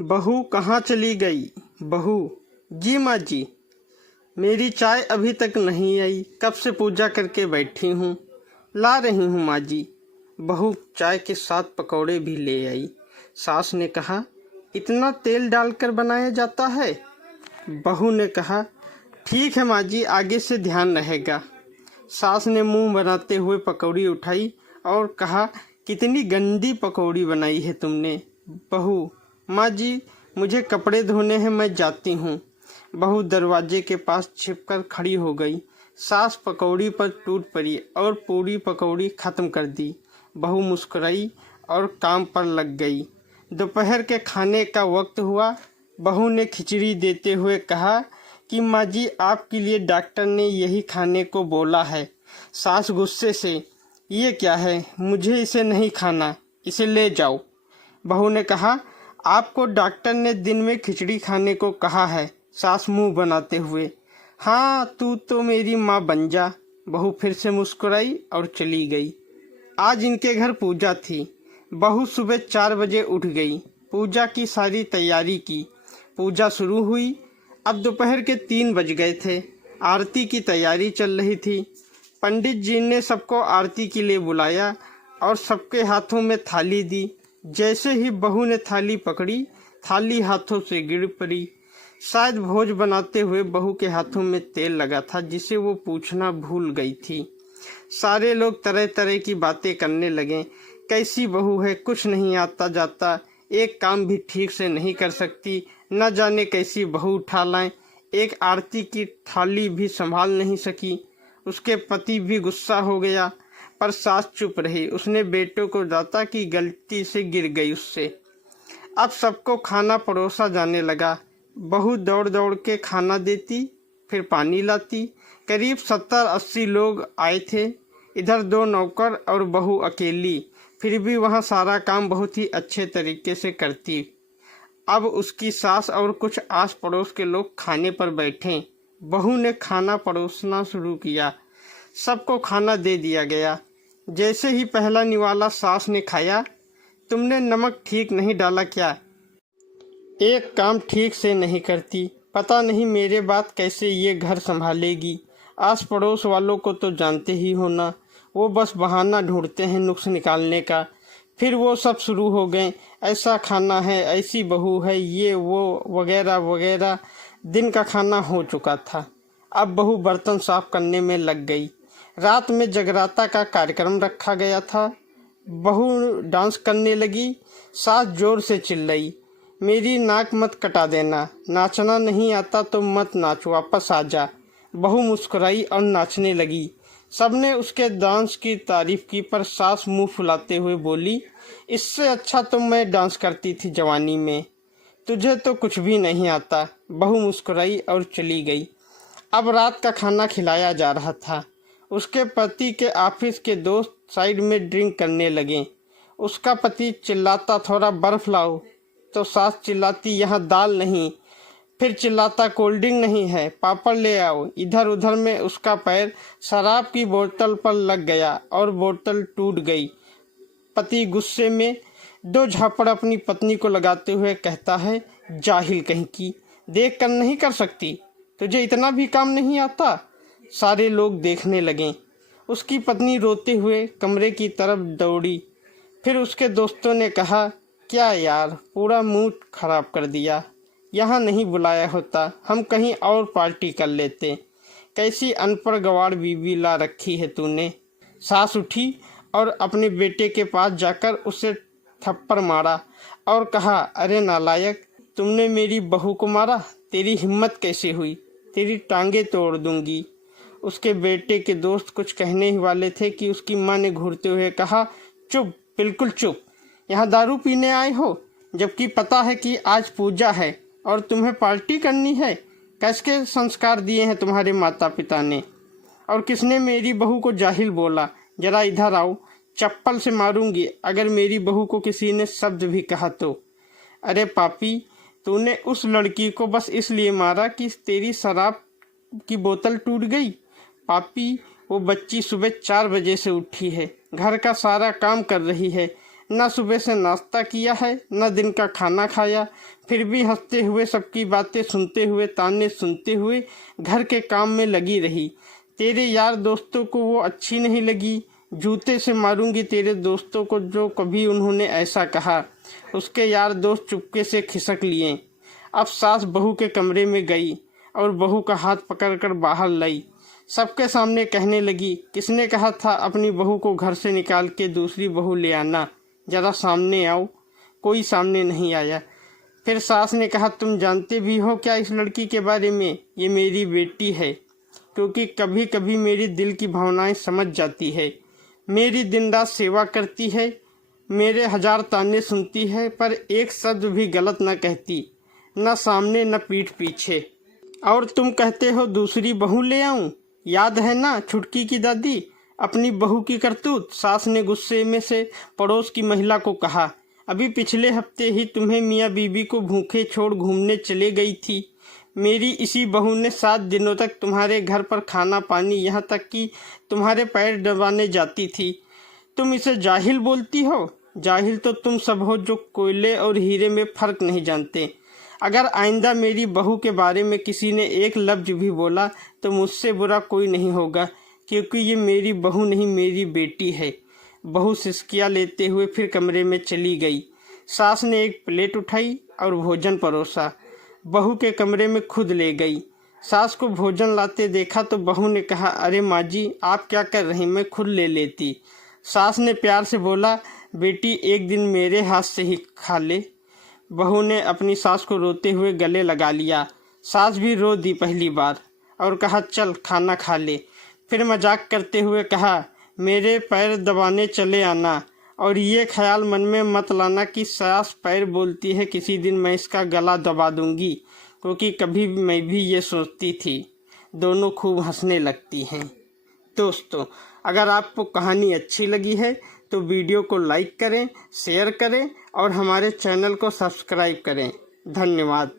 बहू कहाँ चली गई? बहू: जी माँ जी, मेरी चाय अभी तक नहीं आई, कब से पूजा करके बैठी हूँ, ला रही हूँ माँ जी। बहू चाय के साथ पकौड़े भी ले आई। सास ने कहा, इतना तेल डालकर बनाया जाता है? बहू ने कहा, ठीक है माँ जी, आगे से ध्यान रहेगा। सास ने मुंह बनाते हुए पकौड़ी उठाई और कहा, कितनी गंदी पकौड़ी बनाई है तुमने। बहू: माँ जी, मुझे कपड़े धोने हैं, मैं जाती हूँ। बहू दरवाजे के पास छिपकर खड़ी हो गई। सास पकौड़ी पर टूट पड़ी और पूरी पकौड़ी खत्म कर दी। बहू मुस्कुराई और काम पर लग गई। दोपहर के खाने का वक्त हुआ। बहू ने खिचड़ी देते हुए कहा कि माँ जी, आपके लिए डॉक्टर ने यही खाने को बोला है। सास गुस्से से, ये क्या है, मुझे इसे नहीं खाना, इसे ले जाओ। बहू ने कहा, आपको डॉक्टर ने दिन में खिचड़ी खाने को कहा है। सास मुंह बनाते हुए, हाँ, तू तो मेरी माँ बन जा। बहू फिर से मुस्कुराई और चली गई। आज इनके घर पूजा थी। बहू सुबह 4 बजे उठ गई, पूजा की सारी तैयारी की। पूजा शुरू हुई। अब दोपहर के 3 बज गए थे। आरती की तैयारी चल रही थी। पंडित जी ने सबको आरती के लिए बुलाया और सबके हाथों में थाली दी। जैसे ही बहू ने थाली पकड़ी, थाली हाथों से गिर पड़ी। शायद भोज बनाते हुए बहू के हाथों में तेल लगा था, जिसे वो पूछना भूल गई थी। सारे लोग तरह तरह की बातें करने लगे। कैसी बहू है, कुछ नहीं आता जाता, एक काम भी ठीक से नहीं कर सकती, न जाने कैसी बहू उठा लाएं। एक आरती की थाली भी संभाल नहीं सकी। उसके पति भी गुस्सा हो गया, पर सास चुप रही। उसने बेटों को डांटा कि गलती से गिर गई उससे। अब सबको खाना परोसा जाने लगा। बहू दौड़ दौड़ के खाना देती, फिर पानी लाती। करीब 70-80 लोग आए थे। इधर 2 नौकर और बहू अकेली, फिर भी वहाँ सारा काम बहुत ही अच्छे तरीके से करती। अब उसकी सास और कुछ आस पड़ोस के लोग खाने पर बैठे। बहू ने खाना परोसना शुरू किया। सबको खाना दे दिया गया। जैसे ही पहला निवाला सास ने खाया, तुमने नमक ठीक नहीं डाला क्या? एक काम ठीक से नहीं करती, पता नहीं मेरे बाद कैसे ये घर संभालेगी। आस पड़ोस वालों को तो जानते ही हो ना, वो बस बहाना ढूंढते हैं नुक्स निकालने का। फिर वो सब शुरू हो गए, ऐसा खाना है, ऐसी बहू है, ये वो वगैरह वगैरह। दिन का खाना हो चुका था। अब बहू बर्तन साफ करने में लग गई। रात में जगराता का कार्यक्रम रखा गया था। बहू डांस करने लगी। सास जोर से चिल्लाई, मेरी नाक मत कटा देना, नाचना नहीं आता तो मत नाच, वापस आ जा। बहू मुस्कुराई और नाचने लगी। सबने उसके डांस की तारीफ की, पर सास मुंह फुलाते हुए बोली, इससे अच्छा तो मैं डांस करती थी जवानी में, तुझे तो कुछ भी नहीं आता। बहू मुस्कुराई और चली गई। अब रात का खाना खिलाया जा रहा था। उसके पति के ऑफिस के दोस्त साइड में ड्रिंक करने लगे। उसका पति चिल्लाता, थोड़ा बर्फ लाओ, तो सास चिल्लाती, यहाँ दाल नहीं। फिर चिल्लाता, कोल्ड ड्रिंक नहीं है, पापड़ ले आओ। इधर उधर में उसका पैर शराब की बोतल पर लग गया और बोतल टूट गई। पति गुस्से में 2 झापड़ अपनी पत्नी को लगाते हुए कहता है, जाहिल कहीं की, देख कर नहीं कर सकती, तुझे इतना भी काम नहीं आता। सारे लोग देखने लगे। उसकी पत्नी रोते हुए कमरे की तरफ दौड़ी। फिर उसके दोस्तों ने कहा, क्या यार, पूरा मूड खराब कर दिया, यहाँ नहीं बुलाया होता, हम कहीं और पार्टी कर लेते। कैसी अनपढ़ गवार बीवी ला रखी है तूने। सास उठी और अपने बेटे के पास जाकर उसे थप्पड़ मारा और कहा, अरे नालायक, तुमने मेरी बहू को मारा, तेरी हिम्मत कैसे हुई, तेरी टांगे तोड़ दूंगी। उसके बेटे के दोस्त कुछ कहने ही वाले थे कि उसकी माँ ने घूरते हुए कहा, चुप, बिल्कुल चुप, यहाँ दारू पीने आए हो, जबकि पता है कि आज पूजा है और तुम्हें पार्टी करनी है। कैसे संस्कार दिए हैं तुम्हारे माता पिता ने? और किसने मेरी बहू को जाहिल बोला? जरा इधर आओ, चप्पल से मारूंगी अगर मेरी बहू को किसी ने शब्द भी कहा तो। अरे पापी, तूने उस लड़की को बस इसलिए मारा कि तेरी शराब की बोतल टूट गई। पापी, वो बच्ची सुबह 4 बजे से उठी है, घर का सारा काम कर रही है, न सुबह से नाश्ता किया है, न दिन का खाना खाया, फिर भी हंसते हुए सबकी बातें सुनते हुए ताने सुनते हुए घर के काम में लगी रही। तेरे यार दोस्तों को वो अच्छी नहीं लगी। जूते से मारूंगी तेरे दोस्तों को जो कभी उन्होंने ऐसा कहा। उसके यार दोस्त चुपके से खिसक लिए। अब सास बहू के कमरे में गई और बहू का हाथ पकड़कर बाहर लाई। सबके सामने कहने लगी, किसने कहा था अपनी बहू को घर से निकाल के दूसरी बहू ले आना, जरा सामने आओ। कोई सामने नहीं आया। फिर सास ने कहा, तुम जानते भी हो क्या इस लड़की के बारे में? ये मेरी बेटी है, क्योंकि कभी कभी मेरी दिल की भावनाएं समझ जाती है। मेरी दिन रात सेवा करती है, मेरे 1000 ताने सुनती है, पर एक शब्द भी गलत न कहती, न सामने न पीठ पीछे। और तुम कहते हो दूसरी बहू ले आऊं? याद है ना छुटकी की दादी, अपनी बहू की करतूत? सास ने गुस्से में से पड़ोस की महिला को कहा, अभी पिछले हफ्ते ही तुम्हें मियाँ बीबी को भूखे छोड़ घूमने चले गई थी। मेरी इसी बहू ने 7 दिनों तक तुम्हारे घर पर खाना पानी, यहाँ तक कि तुम्हारे पैर दबाने जाती थी। तुम इसे जाहिल बोलती हो? जाहिल तो तुम सब हो जो कोयले और हीरे में फर्क नहीं जानते। अगर आइंदा मेरी बहू के बारे में किसी ने एक लफ्ज भी बोला तो मुझसे बुरा कोई नहीं होगा, क्योंकि ये मेरी बहू नहीं मेरी बेटी है। बहू सिसकियाँ लेते हुए फिर कमरे में चली गई। सास ने एक प्लेट उठाई और भोजन परोसा, बहू के कमरे में खुद ले गई। सास को भोजन लाते देखा तो बहू ने कहा, अरे माँ जी आप क्या कर रही, मैं खुद ले लेती। सास ने प्यार से बोला, बेटी एक दिन मेरे हाथ से ही खा ले। बहू ने अपनी सास को रोते हुए गले लगा लिया। सास भी रो दी पहली बार और कहा, चल खाना खा ले। फिर मजाक करते हुए कहा, मेरे पैर दबाने चले आना, और ये ख्याल मन में मत लाना कि सास पैर बोलती है किसी दिन मैं इसका गला दबा दूंगी, क्योंकि कभी मैं भी ये सोचती थी। दोनों खूब हंसने लगती हैं। दोस्तों, अगर आपको कहानी अच्छी लगी है तो वीडियो को लाइक करें, शेयर करें और हमारे चैनल को सब्सक्राइब करें। धन्यवाद।